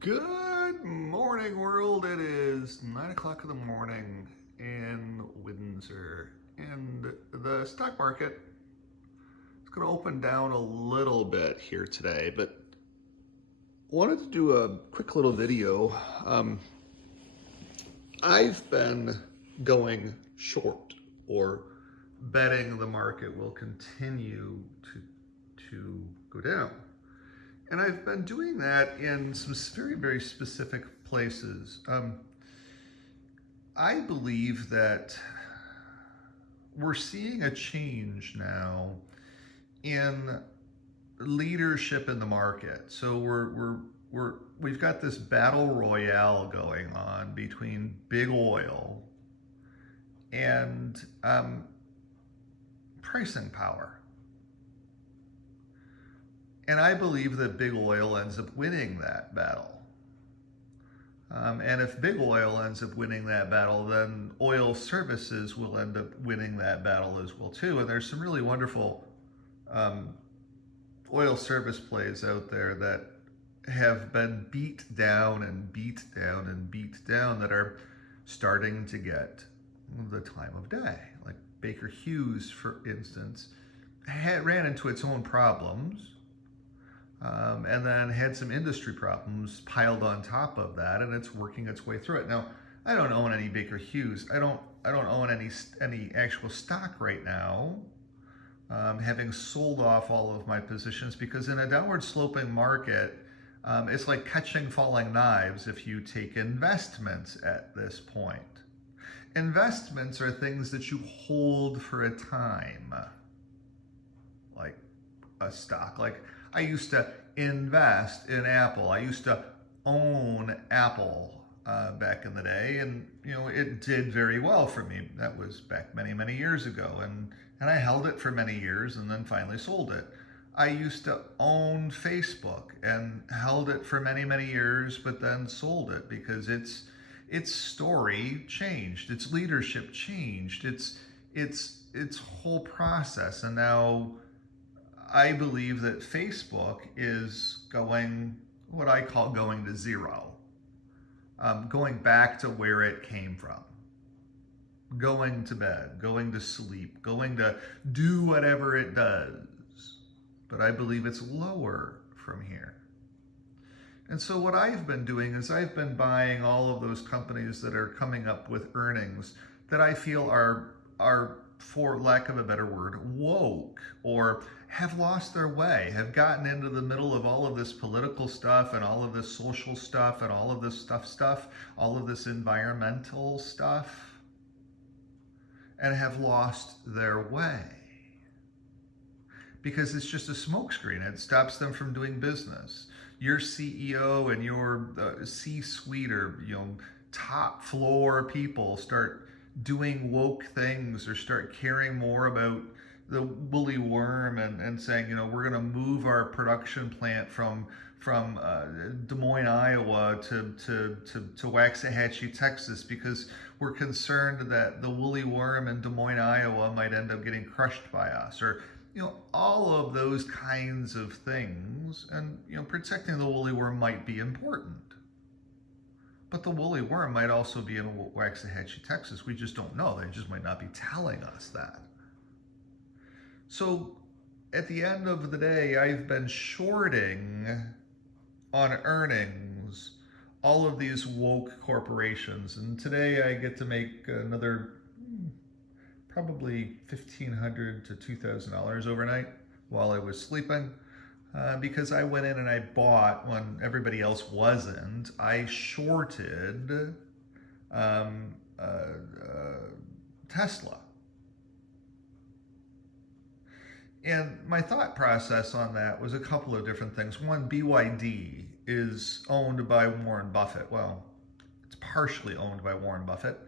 Good morning, world. It is 9 o'clock in the morning in Windsor, and the stock market is going to open down a little bit here today, but wanted to do a quick little video. I've been going short or betting the market will continue to go down. And I've been doing that in some very, very specific places. I believe that we're seeing a change now in leadership in the market. So we've got this battle royale going on between big oil and pricing power. And I believe that big oil ends up winning that battle. And if big oil ends up winning that battle, then oil services will end up winning that battle as well too. And there's some really wonderful oil service plays out there that have been beat down and beat down and beat down that are starting to get the time of day. Like Baker Hughes, for instance, ran into its own problems. And then had some industry problems piled on top of that, and it's working its way through it. Now, I don't own any Baker Hughes. I don't own any actual stock right now, having sold off all of my positions, because in a downward sloping market, it's like catching falling knives if you take investments at this point. Investments are things that you hold for a time, like a stock. Like I used to invest in Apple. I used to own Apple back in the day, and it did very well for me. That was back many, many years ago, and I held it for many years and then finally sold it. I used to own Facebook and held it for many, many years, but then sold it because its story changed, its leadership changed, its whole process, and now I believe that Facebook is going, what I call going to zero, going back to where it came from, going to bed, going to sleep, going to do whatever it does. But I believe it's lower from here. And so what I've been doing is I've been buying all of those companies that are coming up with earnings that I feel are for lack of a better word, woke, or have lost their way, have gotten into the middle of all of this political stuff and all of this social stuff and all of this stuff, all of this environmental stuff, and have lost their way. Because it's just a smokescreen. It stops them from doing business. Your CEO and your C-suite or top floor people start doing woke things or start caring more about the woolly worm and saying, we're going to move our production plant from Des Moines, Iowa to Waxahachie, Texas, because we're concerned that the woolly worm in Des Moines, Iowa might end up getting crushed by us, or all of those kinds of things. And protecting the woolly worm might be important. But the woolly worm might also be in Waxahachie, Texas. We just don't know. They just might not be telling us that. So at the end of the day, I've been shorting on earnings all of these woke corporations. And today I get to make another probably $1,500 to $2,000 overnight while I was sleeping. Because I went in and I bought when everybody else wasn't. I shorted Tesla. And my thought process on that was a couple of different things. One, BYD is owned by Warren Buffett. Well, it's partially owned by Warren Buffett,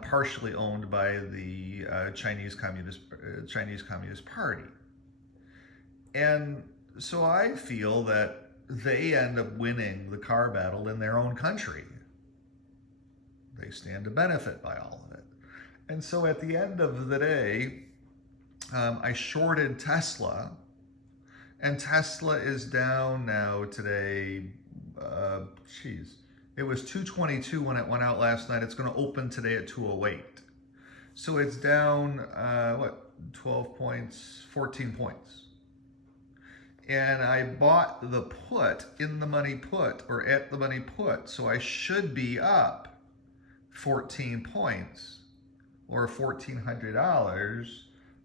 partially owned by the Chinese Communist Party. And so I feel that they end up winning the car battle in their own country. They stand to benefit by all of it. And so at the end of the day, I shorted Tesla, and Tesla is down now today it was 222 when it went out last night. It's going to open today at 208. So it's down, 12 points, 14 points. And I bought the put in the money put, or at the money put. So I should be up 14 points or $1,400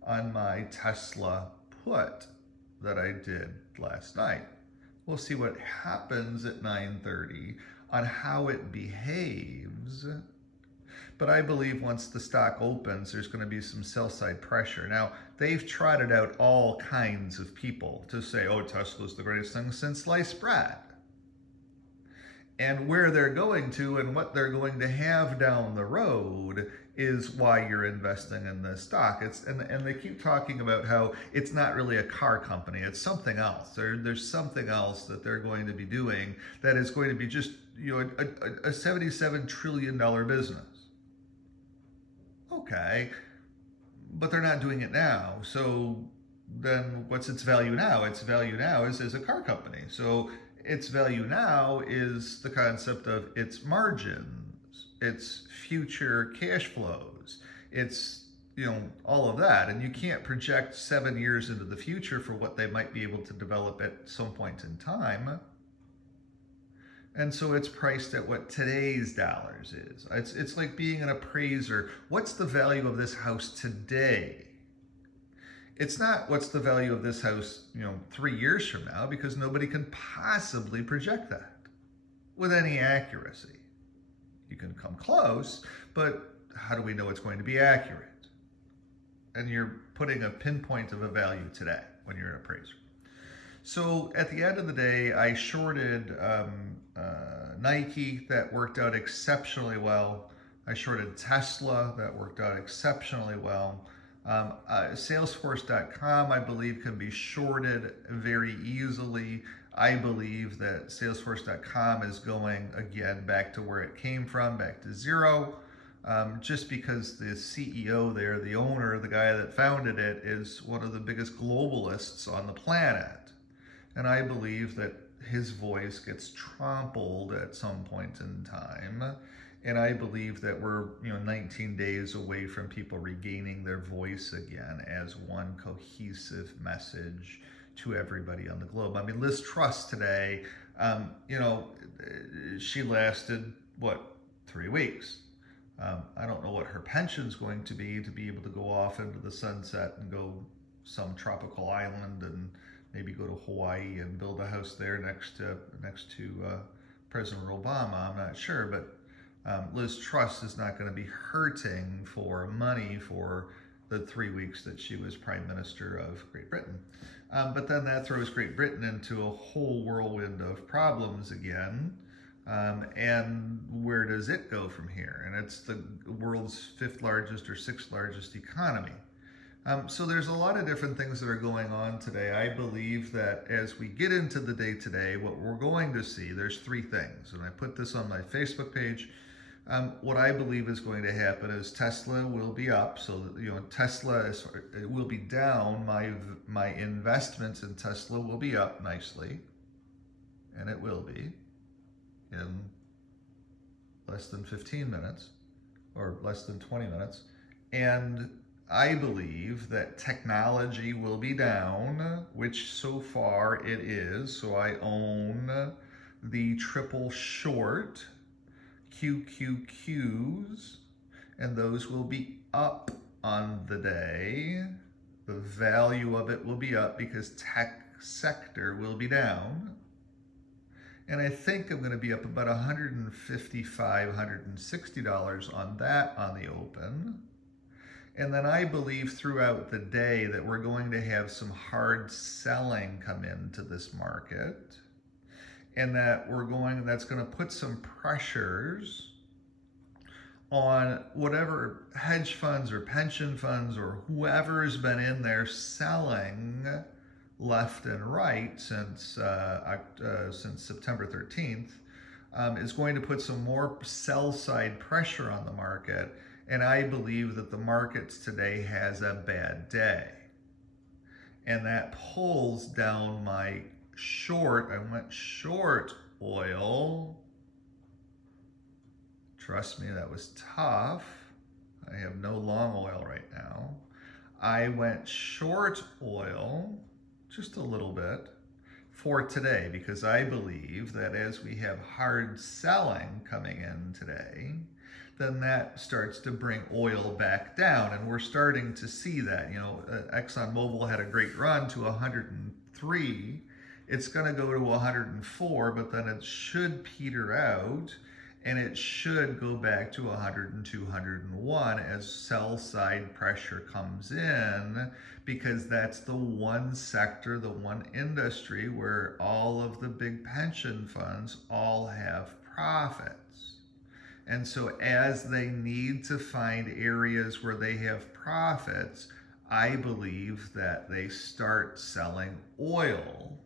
on my Tesla put that I did last night. We'll see what happens at 9:30 on how it behaves. But I believe once the stock opens, there's going to be some sell-side pressure. Now, they've trotted out all kinds of people to say, oh, Tesla's the greatest thing since sliced bread. And where they're going to and what they're going to have down the road is why you're investing in this stock. And they keep talking about how it's not really a car company, it's something else. There's something else that they're going to be doing that is going to be just, a $77 trillion business. Okay, but they're not doing it now. So then what's its value now? Its value now is as a car company. So its value now is the concept of its margins, its future cash flows, its, all of that. And you can't project 7 years into the future for what they might be able to develop at some point in time. And so it's priced at what today's dollars is. It's like being an appraiser. What's the value of this house today? It's not what's the value of this house, 3 years from now, because nobody can possibly project that with any accuracy. You can come close, but how do we know it's going to be accurate? And you're putting a pinpoint of a value today when you're an appraiser. So at the end of the day, I shorted Nike. That worked out exceptionally well. I shorted Tesla. That worked out exceptionally well. Salesforce.com, I believe, can be shorted very easily. I believe that Salesforce.com is going, again, back to where it came from, back to zero. Just because the CEO there, the owner, the guy that founded it, is one of the biggest globalists on the planet. And I believe that his voice gets trampled at some point in time. And I believe that we're 19 days away from people regaining their voice again as one cohesive message to everybody on the globe. I mean, Liz Truss today, she lasted, 3 weeks. I don't know what her pension's going to be able to go off into the sunset and go some tropical island and maybe go to Hawaii and build a house there next to President Obama. I'm not sure, but Liz Truss is not going to be hurting for money for the 3 weeks that she was Prime Minister of Great Britain. But then that throws Great Britain into a whole whirlwind of problems again. And where does it go from here? And it's the world's 5th largest or 6th largest economy. So there's a lot of different things that are going on today. I believe that as we get into the day today, what we're going to see, there's 3 things. And I put this on my Facebook page. What I believe is going to happen is Tesla will be up. So, Tesla it will be down. My investments in Tesla will be up nicely. And it will be in less than 15 minutes or less than 20 minutes. And I believe that technology will be down, which so far it is. So I own the triple short QQQs, and those will be up on the day. The value of it will be up because tech sector will be down. And I think I'm going to be up about $155, $160 on that on the open. And then I believe throughout the day that we're going to have some hard selling come into this market, and that that's going to put some pressures on whatever hedge funds or pension funds or whoever's been in there selling left and right since September 13th, is going to put some more sell-side pressure on the market. And I believe that the markets today has a bad day. And that pulls down my short. I went short oil. Trust me, that was tough. I have no long oil right now. I went short oil, just a little bit, for today, because I believe that as we have hard selling coming in today, then that starts to bring oil back down. And we're starting to see that. You know, ExxonMobil had a great run to 103. It's going to go to 104, but then it should peter out and it should go back to 102, 101 as sell side pressure comes in, because that's the one sector, the one industry where all of the big pension funds all have profits. And so as they need to find areas where they have profits, I believe that they start selling oil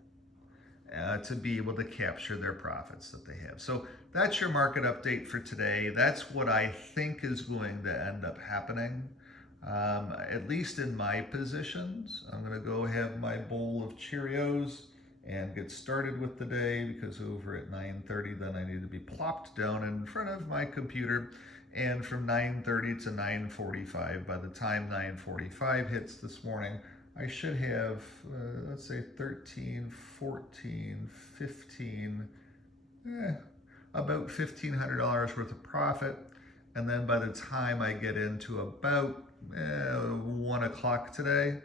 to be able to capture their profits that they have. So that's your market update for today. That's what I think is going to end up happening, at least in my positions. I'm going to go have my bowl of Cheerios and get started with the day, because over at 9:30 then I need to be plopped down in front of my computer, and from 9:30 to 9:45, by the time 9:45 hits this morning, I should have, let's say 13, 14, 15, about $1,500 worth of profit. And then by the time I get into about 1 o'clock today,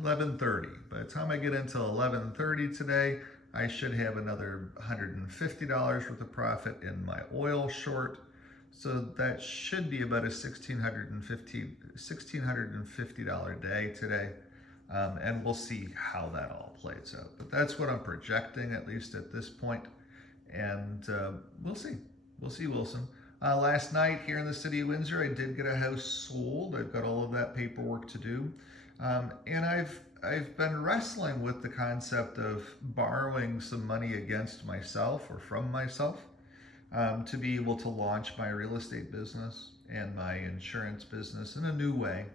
11:30. By the time I get into 11:30 today, I should have another $150 worth of profit in my oil short. So that should be about a $1,650 day today. And we'll see how that all plays out. But that's what I'm projecting, at least at this point. And we'll see. We'll see, Wilson. Last night here in the city of Windsor, I did get a house sold. I've got all of that paperwork to do. And I've been wrestling with the concept of borrowing some money against myself or from myself to be able to launch my real estate business and my insurance business in a new way.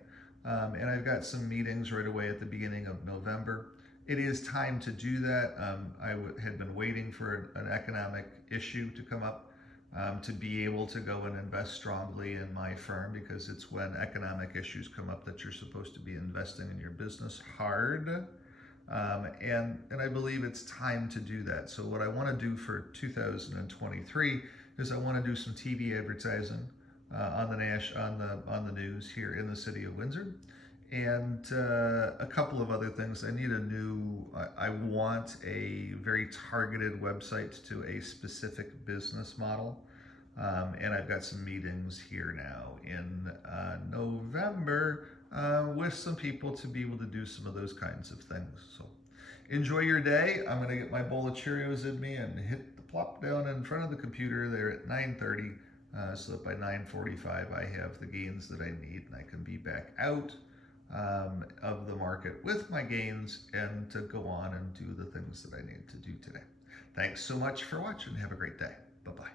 And I've got some meetings right away at the beginning of November. It is time to do that. I had been waiting for an economic issue to come up to be able to go and invest strongly in my firm, because it's when economic issues come up that you're supposed to be investing in your business hard. And I believe it's time to do that. So what I want to do for 2023 is I want to do some TV advertising on the news here in the city of Windsor, and a couple of other things. I want a very targeted website to a specific business model. And I've got some meetings here now in November with some people to be able to do some of those kinds of things. So enjoy your day. I'm going to get my bowl of Cheerios in me and hit the plop down in front of the computer there at 9:30, so that by 9:45 I have the gains that I need and I can be back out of the market with my gains and to go on and do the things that I need to do today. Thanks so much for watching. Have a great day. Bye-bye.